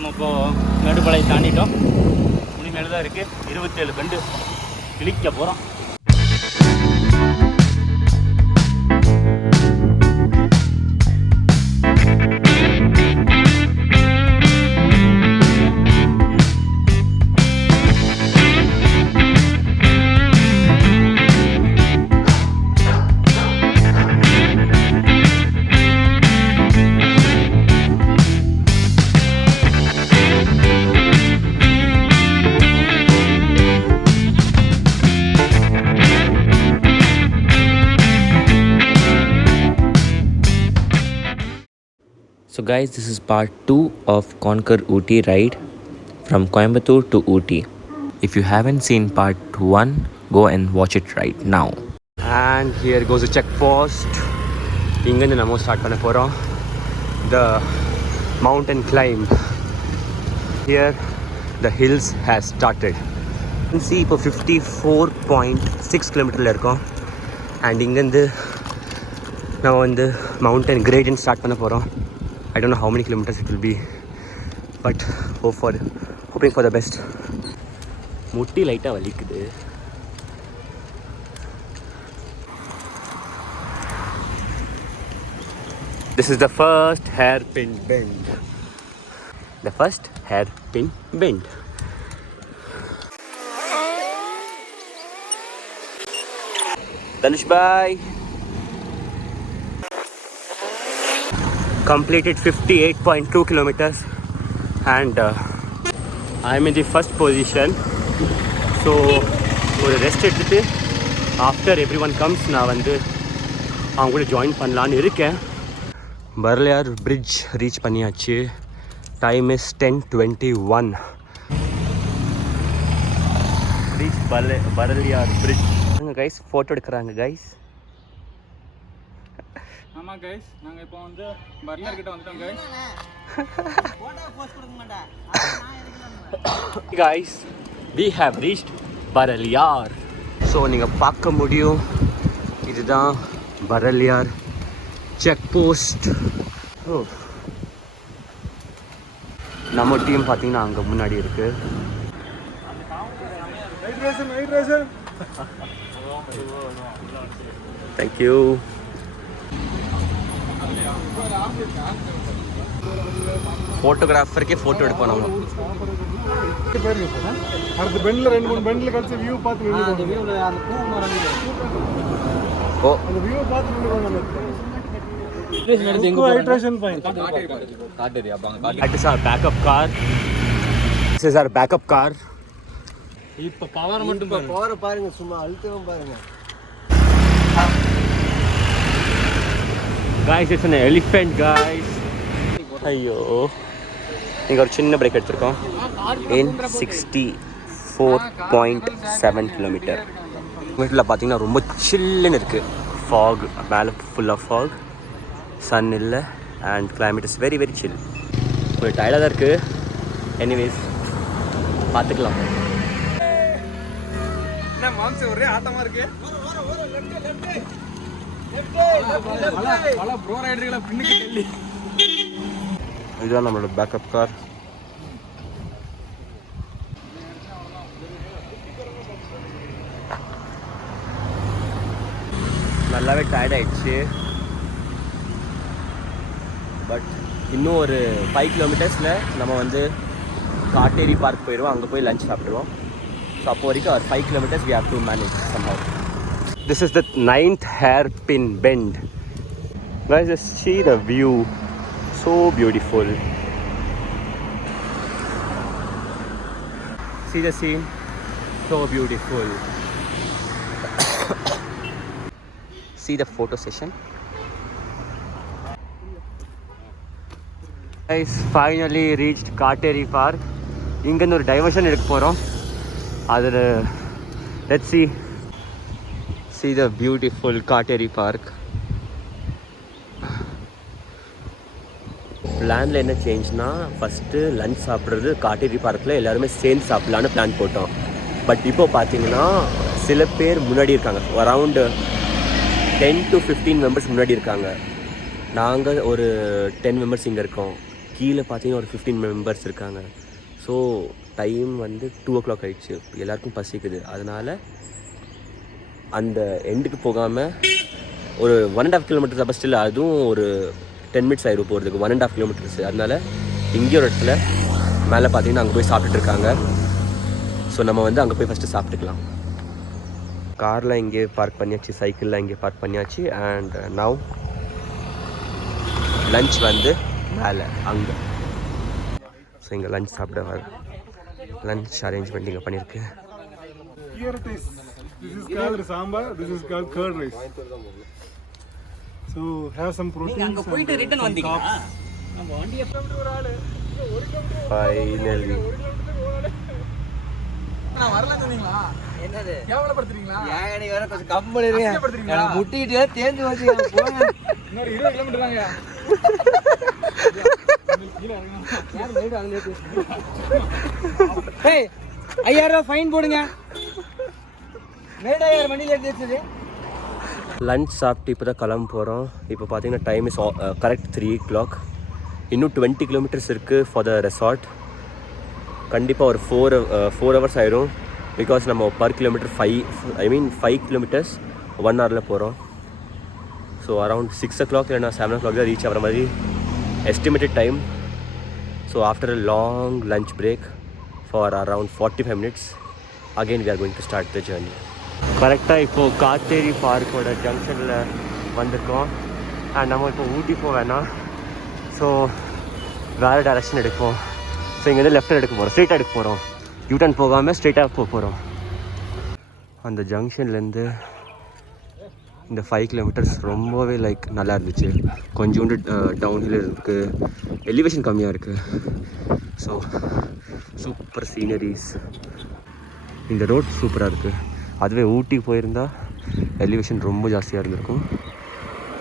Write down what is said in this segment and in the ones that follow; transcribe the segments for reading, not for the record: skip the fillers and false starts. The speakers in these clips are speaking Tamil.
நம்ம இப்போது மேடுபாளையம் தாண்டிட்டோம். மேலே தான் இருக்குது. 27 பெண்டு கிளிக்க போகிறோம். So guys, this is part 2 of Conquer Ooty ride from Coimbatore to Ooty. If you haven't seen part 1, go and watch it right now. And here goes the check post. Inga namo start panna porom. The mountain climb. Here the hills has started. You can see ipo 54.6 km la irukom. And inga indu now vandu mountain gradient start panna porom. I don't know how many kilometers it will be, but hoping for the best. முட்டி லைட்டாக வலிக்குது. This is the first hairpin bend. The first hairpin bend. Dhanush bhai. Completed 58.2 kilometers and I am in the first position. So ஒரு ரெஸ்ட் எடுத்துட்டு ஆஃப்டர் எவ்ரி ஒன் கம்ஸ் நான் வந்து அவங்க கூட ஜாயின் பண்ணலான்னு இருக்கேன். பரலியார் பிரிட்ஜ் ரீச் பண்ணியாச்சு. Time is 10:21. Reach Burliar bridge. Guys photo எடுக்கிறாங்க கைஸ். ஆமாம் கைஸ், நாங்கள் இப்போ வந்து பர்னர் கிட்ட வந்துட்டோம் guys. Guys, we have reached Burliar. So நீங்கள் பார்க்க முடியும், இதுதான் பரலியார் செக் போஸ்ட். நம்ம டீம் பார்த்தீங்கன்னா அங்கே முன்னாடி இருக்கு. தேங்க்யூ. ஃபோட்டோகிராஃபருக்கே ஃபோட்டோ எடுப்போம் நம்ம. அடுத்த பெண்ட்ல 2-3 பெண்ட்ல கழிச்சு வியூ பார்த்து அந்த வியூல அந்த பூ மரம் ஓ அந்த வியூ பார்த்து நின்னுவாங்க. ஹைட்ரேஷன் எங்க ஹைட்ரேஷன் பாயிண்ட் காட்டேரியா பாங்க. That is our backup car. This is our backup car. இப்ப பவர் மட்டும் பாருங்க. பவர் பாருங்க, சும்மா அழுத்தவும் பாருங்க. Guys, it's an elephant guys. ஐயோ, இங்கே ஒரு சின்ன பிரேக் எடுத்திருக்கோம். in 64.7 kilometre. வீட்டில் பார்த்தீங்கன்னா ரொம்ப சில்லுன்னு இருக்குது. ஃபாக் மேலே ஃபுல் ஆஃப் ஃபாக், சன் இல்லை, and climate is very very சில். கொஞ்சம் டயர்டாக தான் இருக்குது. எனிவேஸ் பார்த்துக்கலாம். என்ன மாம்ச ஒரே ஆட்டமாக இருக்கு. பல ப்ரோ ரைடர்களை பின்னுக்கு தள்ளி. இதுதான் நம்மளோட பேக்கப் கார். நல்லாவே டயர்ட் ஆயிடுச்சு. பட் இன்னும் ஒரு 5 கிலோமீட்டர்ஸில் நம்ம வந்து காட்டேரி பார்க் போயிடுவோம். அங்கே போய் லஞ்ச் சாப்பிடுவோம். ஸோ அப்போ வரைக்கும் ஒரு 5 kilometers we have to manage somehow. This is the 9th hairpin bend. Guys, just see the view. So beautiful. See the scene. So beautiful. See the photo session. Guys, finally reached Kateri Park. இங்கேருந்து ஒரு டைவர்ஷன் எடுக்க போகிறோம். அதில் let's see the beautiful Kateri Park. பிளானில் என்ன சேஞ்ச்னா, ஃபஸ்ட்டு லஞ்ச் சாப்பிட்றது காட்டேரி பார்க்கில் எல்லாருமே சேர்ந்து சாப்பிட்லான்னு பிளான் போட்டோம். பட் இப்போ பார்த்தீங்கன்னா சில பேர் முன்னாடி இருக்காங்க. அரவுண்டு 10 to 15 மெம்பர்ஸ் முன்னாடி இருக்காங்க. நாங்கள் ஒரு 10 மெம்பர்ஸ் இங்கே இருக்கோம். கீழே பார்த்தீங்கன்னா ஒரு 15 மெம்பர்ஸ் இருக்காங்க. ஸோ டைம் வந்து 2 o'clock ஆகிடுச்சு. எல்லாருக்கும் பசிக்குது. அதனால் அந்த எண்டுக்கு போகாமல் ஒரு 1.5 kilometers அப்போ ஸ்டில் அதுவும் ஒரு 10 minutes ஆகிடும் போகிறதுக்கு. 1.5 kilometers. அதனால் இங்கே ஒரு இடத்துல மேலே பார்த்தீங்கன்னா அங்கே போய் சாப்பிட்டுட்டு இருக்காங்க. ஸோ நம்ம வந்து அங்கே போய் ஃபஸ்ட்டு சாப்பிட்டுக்கலாம். கார்லாம் இங்கே பார்க் பண்ணியாச்சு, சைக்கிள்லாம் இங்கே பார்க் பண்ணியாச்சு. அண்ட் நவ் லன்ச் வந்து மேலே அங்கே. ஸோ இங்கே லன்ச் சாப்பிட வர லன்ச் அரேஞ்ச்மெண்ட் இங்கே பண்ணியிருக்கு. Here it is. This is called sambar. This is called curd rice. So have some protein. அங்க போயிட்டு ரிட்டர்ன் வந்தீங்களா? நம்ம வண்டி எப்ப ஒரு ஆளு ஃபைனலி நான் வரல சொன்னீங்களா? என்னது கேவலப்படுத்துறீங்களா? ஏன் நீ வேற கொஞ்சம் கம்பெனி இருங்க. முட்டிட்டே தேஞ்சு வச்சு போங்க. இன்னொரு 20 கிலோமீட்டர் தாங்க. ஏய் 5000 ரூபாய் ஃபைன் போடுங்க. மேடாயார் வண்டியில் எடுத்து வச்சது. லன்ச் சாப்பிட்டு இப்போ தான் கிளம்ப போகிறோம். இப்போ பார்த்தீங்கன்னா டைம் இஸ் கரெக்ட் 3 o'clock. இன்னும் 20 kilometers இருக்குது ஃபார் த ரெசார்ட். கண்டிப்பாக ஒரு 4 hours ஆயிரும். பிகாஸ் நம்ம பர் கிலோமீட்டர் 5 kilometers 1 hourல போகிறோம். ஸோ அரவுண்ட் 6 o'clock இல்லைனா 7 o'clock தான் ரீச் ஆகிற மாதிரி estimated time. So after a long lunch break for around 45 minutes again we are going to start the journey. கரெக்டாக இப்போது காத்தேரி பார்க்கோட ஜங்ஷனில் வந்திருக்கோம். அண்ட் நம்ம இப்போ ஊட்டி போக வேணாம். ஸோ வேறு டைரக்ஷன் எடுப்போம். ஸோ இங்கேருந்து லெஃப்ட் எடுக்க போகிறோம், ஸ்ட்ரெயிட்டாக எடுக்க போகிறோம். யூட்டர்ன் போகாமல் ஸ்ட்ரெயிட்டாக போக போகிறோம். அந்த ஜங்ஷன்லேருந்து இந்த 5 kilometers ரொம்பவே நல்லா இருந்துச்சு. கொஞ்சோண்டு டவுன் ஹில் இருக்குது, எலிவேஷன் கம்மியாக இருக்குது. So super sceneries. இந்த ரோட் சூப்பராக இருக்குது. அதுவே ஊட்டி போயிருந்தா எலிவேஷன் ரொம்ப ஜாஸ்தியாக இருந்திருக்கும்.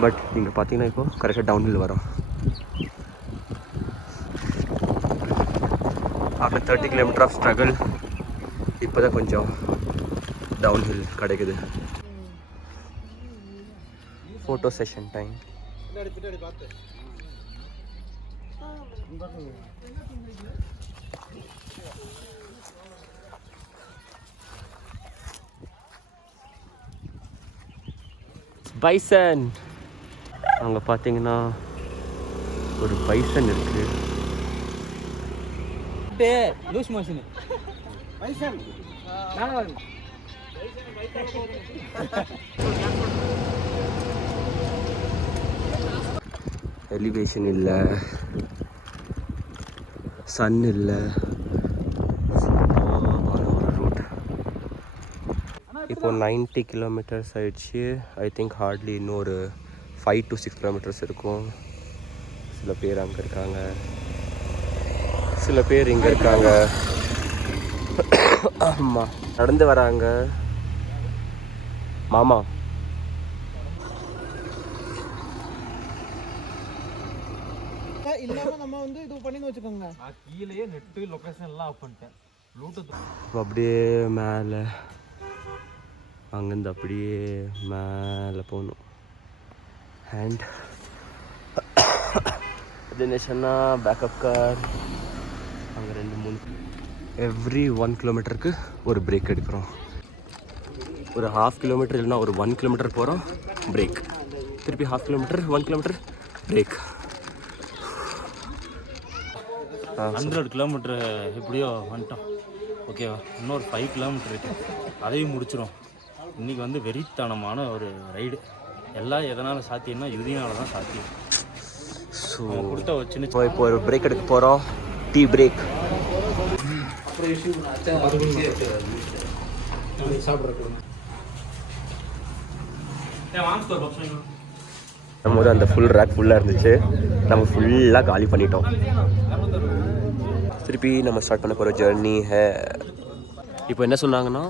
பட் நீங்கள் பார்த்தீங்கன்னா இப்போது கரெக்டாக டவுன் ஹில் வரோம். ஆஃப்டர் 30 kilometers ஆஃப் ஸ்ட்ரகிள் இப்போ தான் கொஞ்சம் டவுன் ஹில் கிடைக்குது. Photo session time. பைசன். அங்கே பார்த்தீங்கன்னா ஒரு பைசன் இருக்குது. லூஸ் மோஷன் பைசன் நான் வரேன். எலிவேஷன் இல்லை, சன் இல்லை, ஒரு ரூட். இப்போ 90 kilometers ஆயிடுச்சு. ஐ திங்க் ஹார்ட்லி இன்னும் ஒரு 5 to 6 kilometers இருக்கும். சில பேர் அங்கே இருக்காங்க, சில பேர் இங்கே இருக்காங்க. ஆமாம், நடந்து வராங்க. மாமா இல்லாம நம்ம வந்து இது பண்ணி வச்சுக்கோங்க. நான் கீழேயே நெட் லொகேஷன் எல்லாம் ஆஃப் பண்ணிட்டேன். ப்ளூடூத் அப்படியே மேலே அங்கேருந்து அப்படியே மேலே போகணும். அண்ட் டெஸ்டினேஷன்னா பேக்கப் கார். அங்கே 2-3 எவ்ரி 1 kilometerக்கு ஒரு பிரேக் எடுக்கிறோம். ஒரு 1/2 kilometer இல்லைனா ஒரு 1 kilometer போகிறோம், பிரேக். திருப்பி 1/2 kilometer 1 kilometer பிரேக். 100 kilometer எப்படியோ வந்துட்டோம். ஓகேவா, இன்னொரு 5 kilometer இருக்கு, அதையும் முடிச்சிடும். இன்றைக்கி வந்து வெறித்தனமான ஒரு ரைடு. எல்லாம் எதனால் சாத்தியம்னா யுதினால தான் சாத்தியம். ஸோ கொடுத்த ஒரு சின்ன இப்போ ஒரு பிரேக் எடுக்க போகிறோம், டீ பிரேக். நம்ம அந்த ஃபுல் ரேக் ஃபுல்லாக இருந்துச்சு, நம்ம ஃபுல்லாக காலி பண்ணிட்டோம். திருப்பி நம்ம ஸ்டார்ட் பண்ண போகிற ஜர்னி இப்போ என்ன சொன்னாங்கன்னா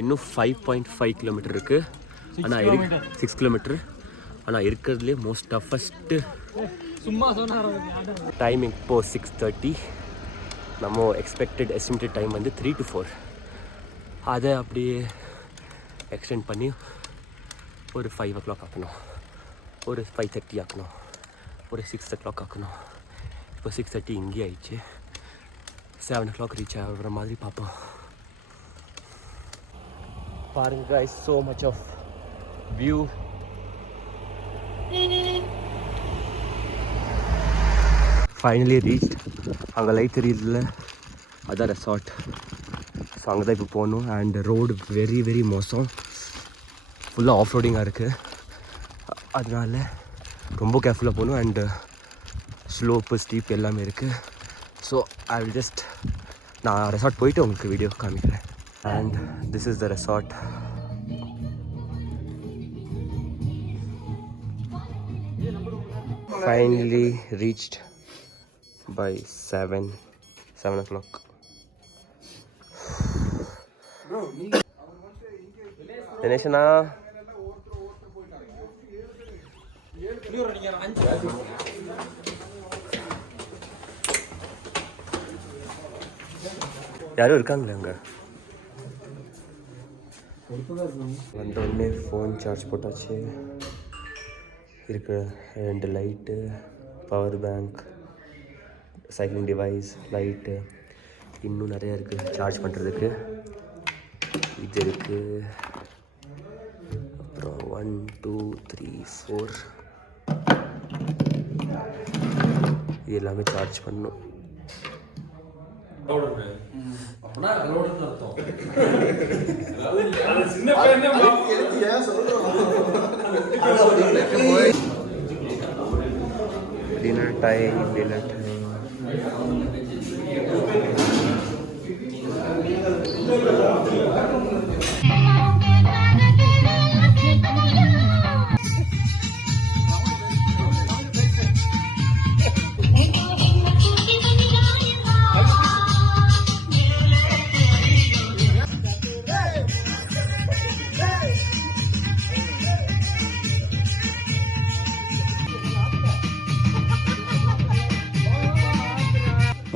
இன்னும் 5.5 kilometer இருக்குது. ஆனால் 6 kilometer. ஆனால் இருக்கிறதுலே மோஸ்ட் டஃபஸ்ட்டு சும்மா சொன்னார். டைமிங் இப்போது 6:30. நம்ம எக்ஸ்பெக்டட் எஸ்டிமேட்டட் டைம் வந்து 3 to 4. அதை அப்படியே எக்ஸ்டெண்ட் பண்ணி ஒரு 5 o'clock ஆக்கணும், ஒரு 5:30 ஆக்கணும், ஒரு 6 o'clock ஆக்கணும். இப்போ 6:30 இங்கே ஆயிடுச்சு. 7 o'clock ரீச் ஆகிற மாதிரி பார்ப்போம். பாருங்க guys, so much of view. Finally reached. அங்கே லைட் தெரியுதுல்ல, அதான் ரெசார்ட். ஸோ அங்கே தான் இப்போ போகணும். அண்ட் ரோடு வெரி வெரி மோசம், ஃபுல்லாக ஆஃப் ரோடிங்காக இருக்குது. அதனால ரொம்ப கேர்ஃபுல்லாக போகணும். அண்டு ஸ்லோப்பு ஸ்டீப் எல்லாமே இருக்குது. ஸோ ஐ வில் ஜஸ்ட் நான் ரெசார்ட் போயிட்டு உங்களுக்கு வீடியோ காமிக்கிறேன். And this is the resort. Finally reached by 7 o'clock. Dineshana, யாரும் இருக்காங்களே அங்கே? வந்தோடனே ஃபோன் சார்ஜ் போட்டாச்சு. இருக்கிற 2 light, power bank, cycling device, light, இன்னும் நிறையா இருக்குது சார்ஜ் பண்ணுறதுக்கு. இது இருக்குது. அப்புறம் 1 2 3 4 இது எல்லாமே சார்ஜ் பண்ணணும். Dinner time.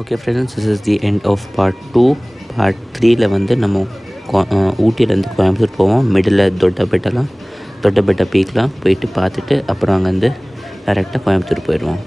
Okay friends, this is the end of part 2. Part 3ல வந்து நம்ம ஊட்டியிலேருந்து கோயம்புத்தூர் போவோம். மிடில் தொட்டபெட்டா பீக்லாம் போயிட்டு பார்த்துட்டு அப்புறம் அங்கேருந்து டேரெக்டாக கோயம்புத்தூர் போயிடுவோம்.